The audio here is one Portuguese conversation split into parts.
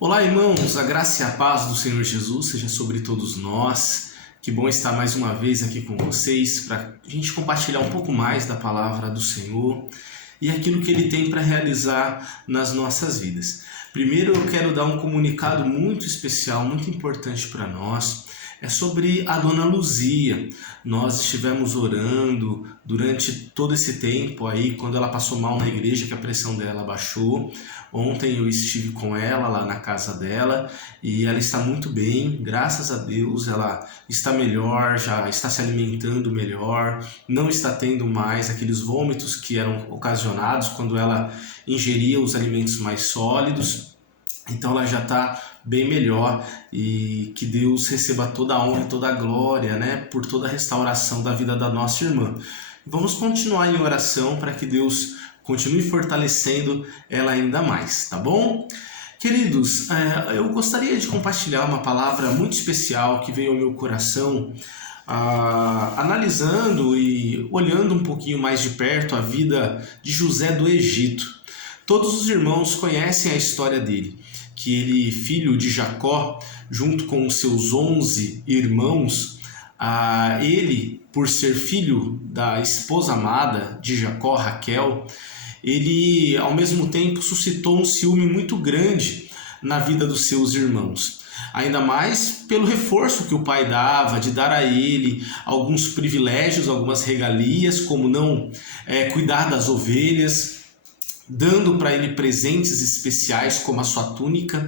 Olá, irmãos, a graça e a paz do Senhor Jesus seja sobre todos nós. Que bom estar mais uma vez aqui com vocês para a gente compartilhar um pouco mais da palavra do Senhor e aquilo que Ele tem para realizar nas nossas vidas. Primeiro, eu quero dar um comunicado muito especial, muito importante para nós. É sobre a Dona Luzia. Nós estivemos orando durante todo esse tempo aí, quando ela passou mal na igreja, que a pressão dela baixou. Ontem eu estive com ela lá na casa dela e ela está muito bem, graças a Deus. Ela está melhor, já está se alimentando melhor, não está tendo mais aqueles vômitos que eram ocasionados quando ela ingeria os alimentos mais sólidos. Então ela já está bem melhor e que Deus receba toda a honra e toda a glória, por toda a restauração da vida da nossa irmã. Vamos continuar em oração para que Deus continue fortalecendo ela ainda mais, tá bom? Queridos, eu gostaria de compartilhar uma palavra muito especial que veio ao meu coração, analisando e olhando um pouquinho mais de perto a vida de José do Egito. Todos os irmãos conhecem a história dele, que ele, filho de Jacó, junto com os seus 11 irmãos, ele, por ser filho da esposa amada de Jacó, Raquel, ele, ao mesmo tempo, suscitou um ciúme muito grande na vida dos seus irmãos. Ainda mais pelo reforço que o pai dava, de dar a ele alguns privilégios, algumas regalias, como não cuidar das ovelhas, dando para ele presentes especiais como a sua túnica,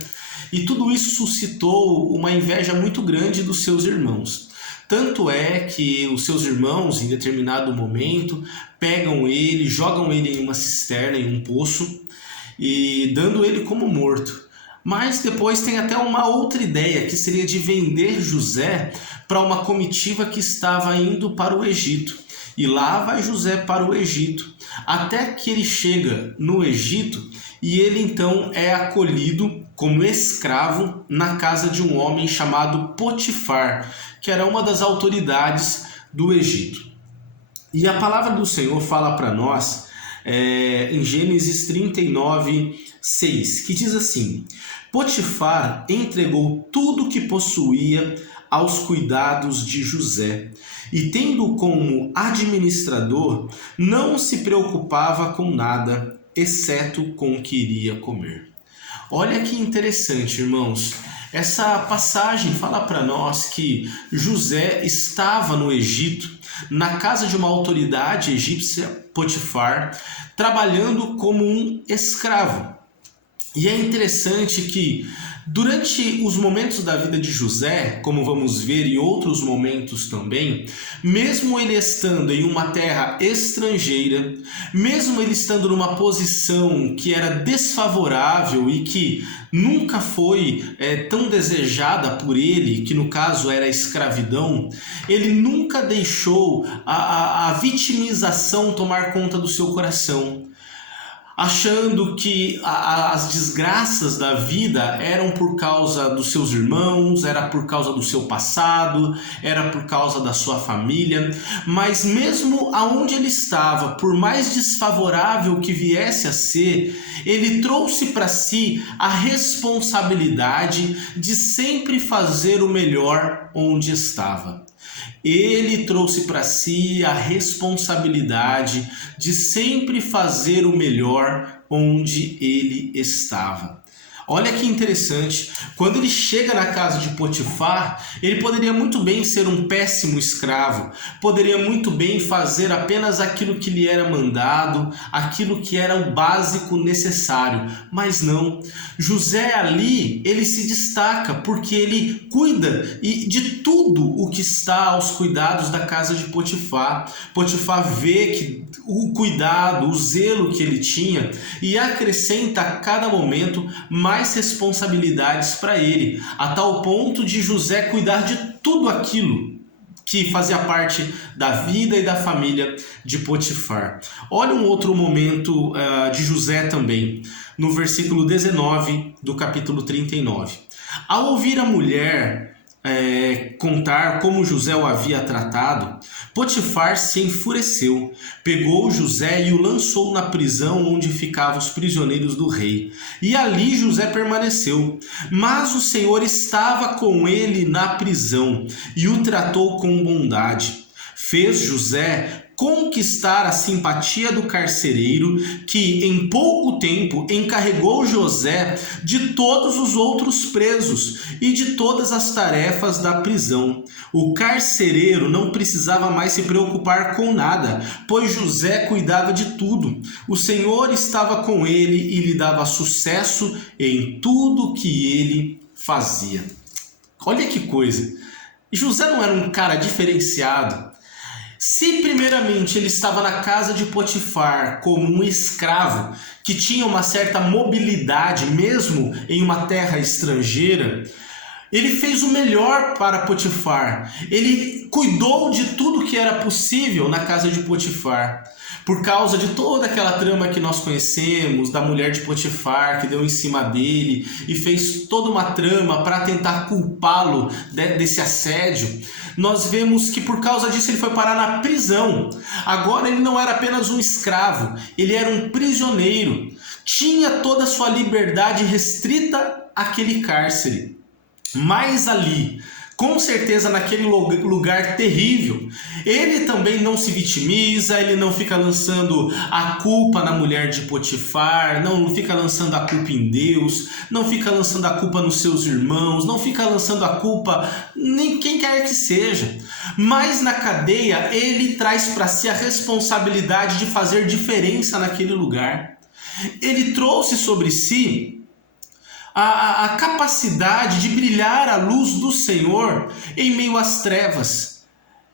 e tudo isso suscitou uma inveja muito grande dos seus irmãos. Tanto é que os seus irmãos, em determinado momento, pegam ele, jogam ele em uma cisterna, em um poço, e dando ele como morto. Mas depois tem até uma outra ideia, que seria de vender José para uma comitiva que estava indo para o Egito. E lá vai José para o Egito, até que ele chega no Egito e ele então é acolhido como escravo na casa de um homem chamado Potifar, que era uma das autoridades do Egito. E a palavra do Senhor fala para nós em Gênesis 39:6, que diz assim: Potifar entregou tudo o que possuía aos cuidados de José, e tendo como administrador, não se preocupava com nada, exceto com o que iria comer. Olha que interessante, irmãos. Essa passagem fala para nós que José estava no Egito, na casa de uma autoridade egípcia, Potifar, trabalhando como um escravo. E é interessante que durante os momentos da vida de José, como vamos ver em outros momentos também, mesmo ele estando em uma terra estrangeira, mesmo ele estando numa posição que era desfavorável e que nunca foi tão desejada por ele, que no caso era a escravidão, ele nunca deixou a vitimização tomar conta do seu coração, achando que as desgraças da vida eram por causa dos seus irmãos, era por causa do seu passado, era por causa da sua família. Mas mesmo aonde ele estava, por mais desfavorável que viesse a ser, ele trouxe para si a responsabilidade de sempre fazer o melhor onde estava. Ele trouxe para si a responsabilidade de sempre fazer o melhor onde ele estava. Olha que interessante, quando ele chega na casa de Potifar, ele poderia muito bem ser um péssimo escravo, poderia muito bem fazer apenas aquilo que lhe era mandado, aquilo que era o básico necessário, mas não. José ali, ele se destaca porque ele cuida de tudo o que está aos cuidados da casa de Potifar. Potifar vê que o cuidado, o zelo que ele tinha e acrescenta a cada momento mais responsabilidades para ele, a tal ponto de José cuidar de tudo aquilo que fazia parte da vida e da família de Potifar. Olha um outro momento de José também, no versículo 19 do capítulo 39. Ao ouvir a mulher contar como José o havia tratado, Potifar se enfureceu, pegou José e o lançou na prisão onde ficavam os prisioneiros do rei. E ali José permaneceu. Mas o Senhor estava com ele na prisão e o tratou com bondade. Fez José conquistar a simpatia do carcereiro, que em pouco tempo encarregou José de todos os outros presos e de todas as tarefas da prisão. O carcereiro não precisava mais se preocupar com nada, pois José cuidava de tudo. O Senhor estava com ele e lhe dava sucesso em tudo que ele fazia. Olha que coisa! José não era um cara diferenciado. Se primeiramente ele estava na casa de Potifar como um escravo que tinha uma certa mobilidade mesmo em uma terra estrangeira, ele fez o melhor para Potifar. Ele cuidou de tudo que era possível na casa de Potifar. Por causa de toda aquela trama que nós conhecemos, da mulher de Potifar que deu em cima dele e fez toda uma trama para tentar culpá-lo desse assédio, nós vemos que por causa disso ele foi parar na prisão. Agora ele não era apenas um escravo, ele era um prisioneiro. Tinha toda a sua liberdade restrita àquele cárcere. Mas ali, com certeza naquele lugar terrível, ele também não se vitimiza, ele não fica lançando a culpa na mulher de Potifar, não fica lançando a culpa em Deus, não fica lançando a culpa nos seus irmãos, não fica lançando a culpa em quem quer que seja. Mas na cadeia ele traz para si a responsabilidade de fazer diferença naquele lugar. Ele trouxe sobre si a capacidade de brilhar a luz do Senhor em meio às trevas.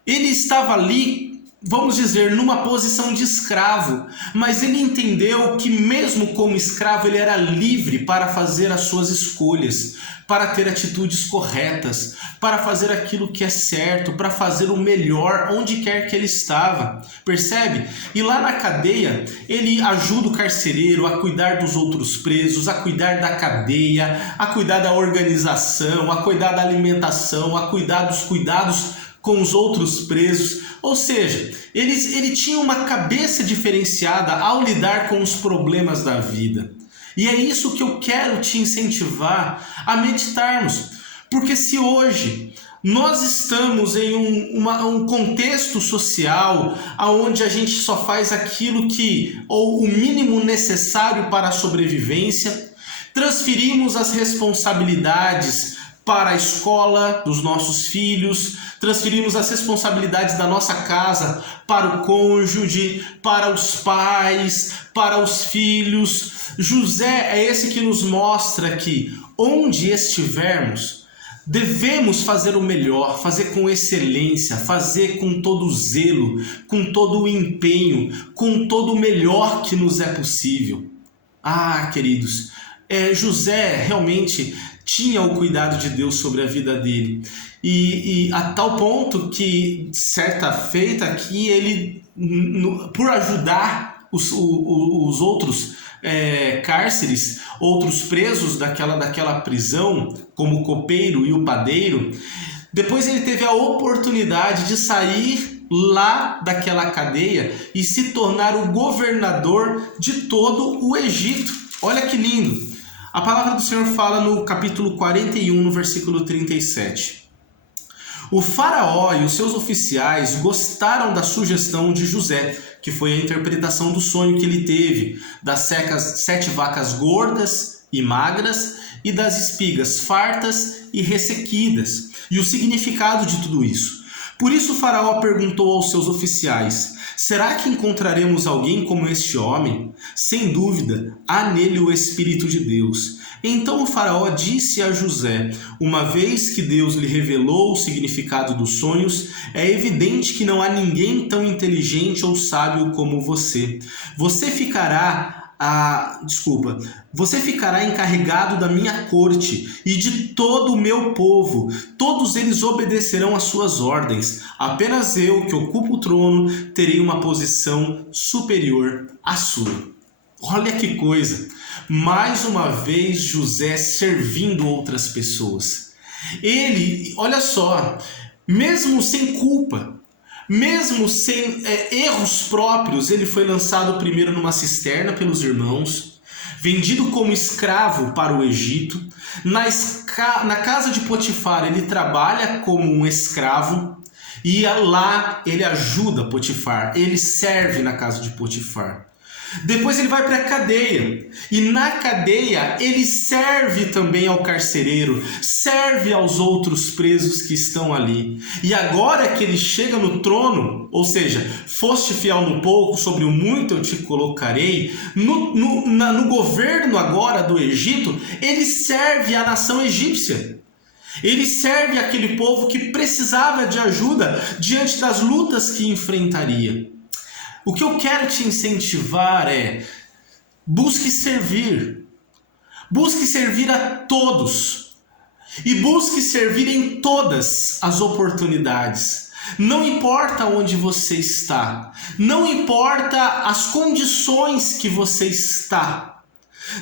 Ele estava ali, vamos dizer, numa posição de escravo, mas ele entendeu que mesmo como escravo ele era livre para fazer as suas escolhas, para ter atitudes corretas, para fazer aquilo que é certo, para fazer o melhor onde quer que ele estava, percebe? E lá na cadeia ele ajuda o carcereiro a cuidar dos outros presos, a cuidar da cadeia, a cuidar da organização, a cuidar da alimentação, a cuidar dos cuidados com os outros presos. Ou seja, ele tinha uma cabeça diferenciada ao lidar com os problemas da vida. E é isso que eu quero te incentivar a meditarmos. Porque se hoje nós estamos em um contexto social onde a gente só faz aquilo ou o mínimo necessário para a sobrevivência, transferimos as responsabilidades para a escola dos nossos filhos, transferimos as responsabilidades da nossa casa para o cônjuge, para os pais, para os filhos. José é esse que nos mostra que onde estivermos, devemos fazer o melhor, fazer com excelência, fazer com todo o zelo, com todo o empenho, com todo o melhor que nos é possível. Ah, queridos, José realmente tinha o cuidado de Deus sobre a vida dele. E a tal ponto que, certa feita, que ele, por ajudar os outros cárceres, outros presos daquela prisão, como o copeiro e o padeiro, depois ele teve a oportunidade de sair lá daquela cadeia e se tornar o governador de todo o Egito. Olha que lindo! A palavra do Senhor fala no capítulo 41, no versículo 37. O faraó e os seus oficiais gostaram da sugestão de José, que foi a interpretação do sonho que ele teve, das 7 vacas gordas e magras e das espigas fartas e ressequidas, e o significado de tudo isso. Por isso o faraó perguntou aos seus oficiais: será que encontraremos alguém como este homem? Sem dúvida, há nele o Espírito de Deus. Então o faraó disse a José: uma vez que Deus lhe revelou o significado dos sonhos, é evidente que não há ninguém tão inteligente ou sábio como você. Você ficará encarregado da minha corte e de todo o meu povo. Todos eles obedecerão às suas ordens. Apenas eu, que ocupo o trono, terei uma posição superior à sua. Olha que coisa! Mais uma vez José servindo outras pessoas. Ele, olha só, mesmo sem culpa, mesmo sem erros próprios, ele foi lançado primeiro numa cisterna pelos irmãos, vendido como escravo para o Egito. Na casa de Potifar ele trabalha como um escravo e lá ele ajuda Potifar, ele serve na casa de Potifar. Depois ele vai para a cadeia, e na cadeia ele serve também ao carcereiro, serve aos outros presos que estão ali. E agora que ele chega no trono, ou seja, foste fiel no pouco, sobre o muito eu te colocarei, no governo agora do Egito, ele serve a nação egípcia. Ele serve aquele povo que precisava de ajuda diante das lutas que enfrentaria. O que eu quero te incentivar é: busque servir a todos e busque servir em todas as oportunidades. Não importa onde você está, não importa as condições que você está,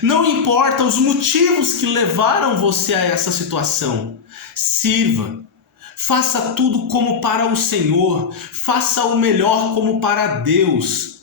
não importa os motivos que levaram você a essa situação, sirva. Faça tudo como para o Senhor, faça o melhor como para Deus.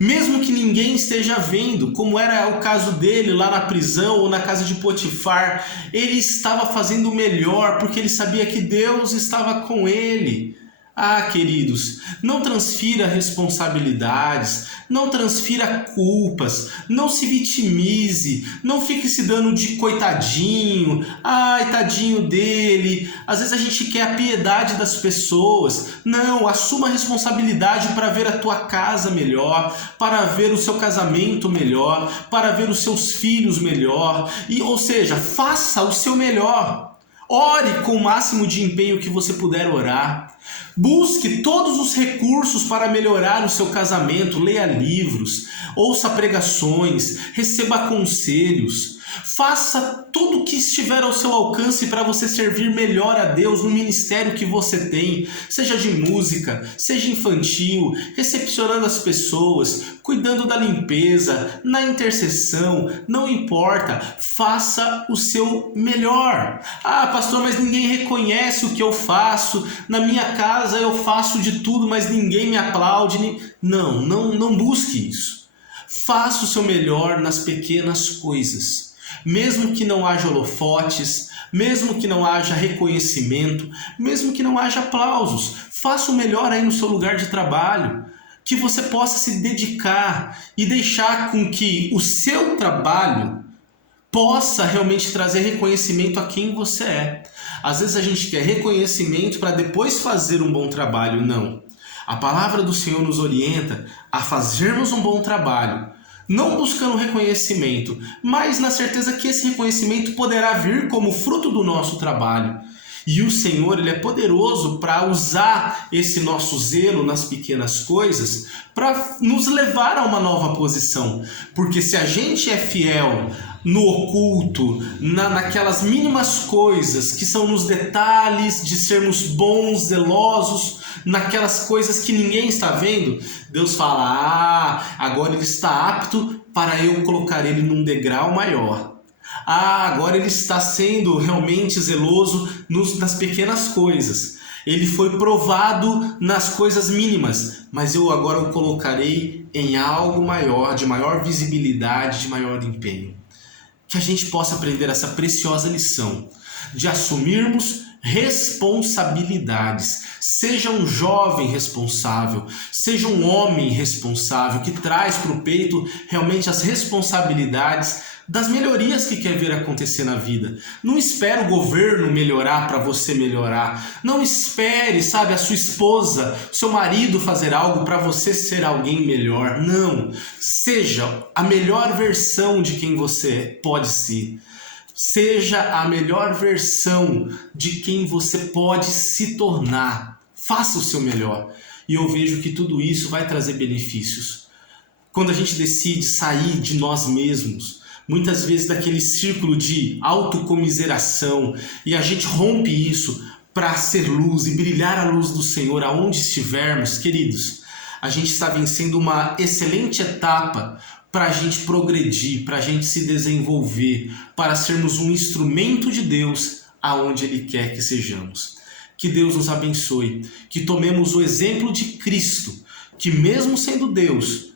Mesmo que ninguém esteja vendo, como era o caso dele lá na prisão ou na casa de Potifar, ele estava fazendo o melhor porque ele sabia que Deus estava com ele. Ah, queridos, não transfira responsabilidades, não transfira culpas, não se vitimize, não fique se dando de coitadinho, ai, tadinho dele. Às vezes a gente quer a piedade das pessoas. Não, assuma a responsabilidade para ver a tua casa melhor, para ver o seu casamento melhor, para ver os seus filhos melhor, ou seja, faça o seu melhor. Ore com o máximo de empenho que você puder orar. Busque todos os recursos para melhorar o seu casamento. Leia livros, ouça pregações, receba conselhos. Faça tudo o que estiver ao seu alcance para você servir melhor a Deus no ministério que você tem, seja de música, seja infantil, recepcionando as pessoas, cuidando da limpeza, na intercessão, não importa, faça o seu melhor. Ah, pastor, mas ninguém reconhece o que eu faço, na minha casa eu faço de tudo, mas ninguém me aplaude. Não busque isso. Faça o seu melhor nas pequenas coisas. Mesmo que não haja holofotes, mesmo que não haja reconhecimento, mesmo que não haja aplausos, faça o melhor aí no seu lugar de trabalho, que você possa se dedicar e deixar com que o seu trabalho possa realmente trazer reconhecimento a quem você é. Às vezes a gente quer reconhecimento para depois fazer um bom trabalho. Não. A palavra do Senhor nos orienta a fazermos um bom trabalho, não buscando reconhecimento, mas na certeza que esse reconhecimento poderá vir como fruto do nosso trabalho. E o Senhor, Ele é poderoso para usar esse nosso zelo nas pequenas coisas para nos levar a uma nova posição. Porque se a gente é fiel no oculto, naquelas mínimas coisas que são nos detalhes de sermos bons, zelosos, naquelas coisas que ninguém está vendo, Deus fala: agora ele está apto para eu colocar ele num degrau maior. Agora ele está sendo realmente zeloso nas pequenas coisas. Ele foi provado nas coisas mínimas, mas eu agora o colocarei em algo maior, de maior visibilidade, de maior empenho. Que a gente possa aprender essa preciosa lição de assumirmos responsabilidades. Seja um jovem responsável, seja um homem responsável que traz para o peito realmente as responsabilidades das melhorias que quer ver acontecer na vida. Não espere o governo melhorar para você melhorar. Não espere, a sua esposa, seu marido fazer algo para você ser alguém melhor. Não. Seja a melhor versão de quem você pode ser. Seja a melhor versão de quem você pode se tornar. Faça o seu melhor. E eu vejo que tudo isso vai trazer benefícios. Quando a gente decide sair de nós mesmos, muitas vezes daquele círculo de autocomiseração, e a gente rompe isso para ser luz e brilhar a luz do Senhor aonde estivermos, queridos, a gente está vencendo uma excelente etapa para a gente progredir, para a gente se desenvolver, para sermos um instrumento de Deus aonde Ele quer que sejamos. Que Deus nos abençoe, que tomemos o exemplo de Cristo, que mesmo sendo Deus,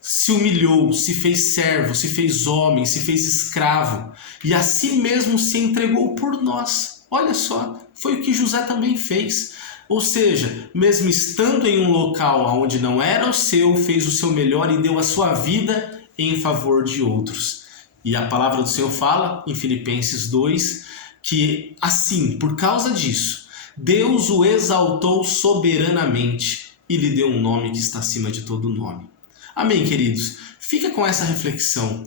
se humilhou, se fez servo, se fez homem, se fez escravo e a si mesmo se entregou por nós. Olha só, foi o que José também fez. Ou seja, mesmo estando em um local onde não era o seu, fez o seu melhor e deu a sua vida em favor de outros. E a palavra do Senhor fala em Filipenses 2 que assim, por causa disso, Deus o exaltou soberanamente e lhe deu um nome que está acima de todo nome. Amém, queridos? Fica com essa reflexão.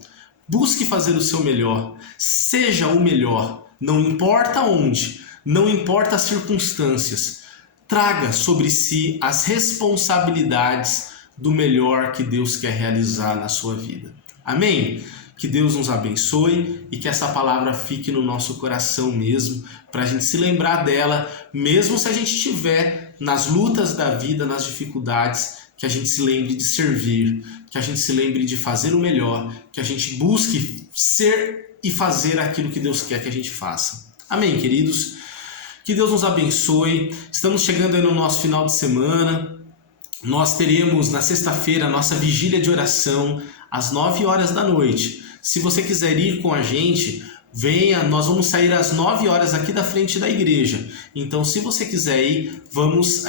Busque fazer o seu melhor. Seja o melhor. Não importa onde, não importa as circunstâncias. Traga sobre si as responsabilidades do melhor que Deus quer realizar na sua vida. Amém? Que Deus nos abençoe e que essa palavra fique no nosso coração mesmo, para a gente se lembrar dela, mesmo se a gente estiver nas lutas da vida, nas dificuldades, que a gente se lembre de servir, que a gente se lembre de fazer o melhor, que a gente busque ser e fazer aquilo que Deus quer que a gente faça. Amém, queridos? Que Deus nos abençoe. Estamos chegando aí no nosso final de semana. Nós teremos na sexta-feira a nossa vigília de oração às 9 horas da noite. Se você quiser ir com a gente, venha, nós vamos sair às 9 horas aqui da frente da igreja. Então, se você quiser ir, vamos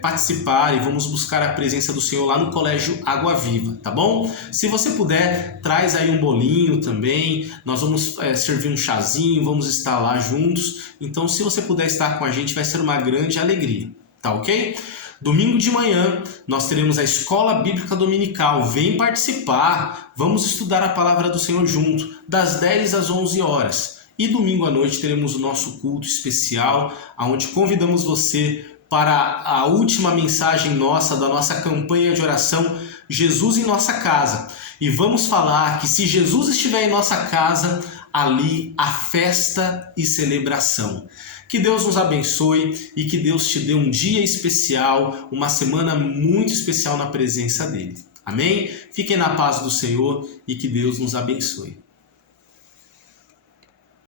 participar e vamos buscar a presença do Senhor lá no Colégio Água Viva, tá bom? Se você puder, traz aí um bolinho também, nós vamos servir um chazinho, vamos estar lá juntos. Então, se você puder estar com a gente, vai ser uma grande alegria, tá ok? Domingo de manhã, nós teremos a Escola Bíblica Dominical. Vem participar, vamos estudar a Palavra do Senhor junto, das 10 às 11 horas. E domingo à noite teremos o nosso culto especial, onde convidamos você para a última mensagem nossa, da nossa campanha de oração, Jesus em Nossa Casa. E vamos falar que se Jesus estiver em nossa casa, ali há festa e celebração. Que Deus nos abençoe e que Deus te dê um dia especial, uma semana muito especial na presença dele. Amém? Fiquem na paz do Senhor e que Deus nos abençoe.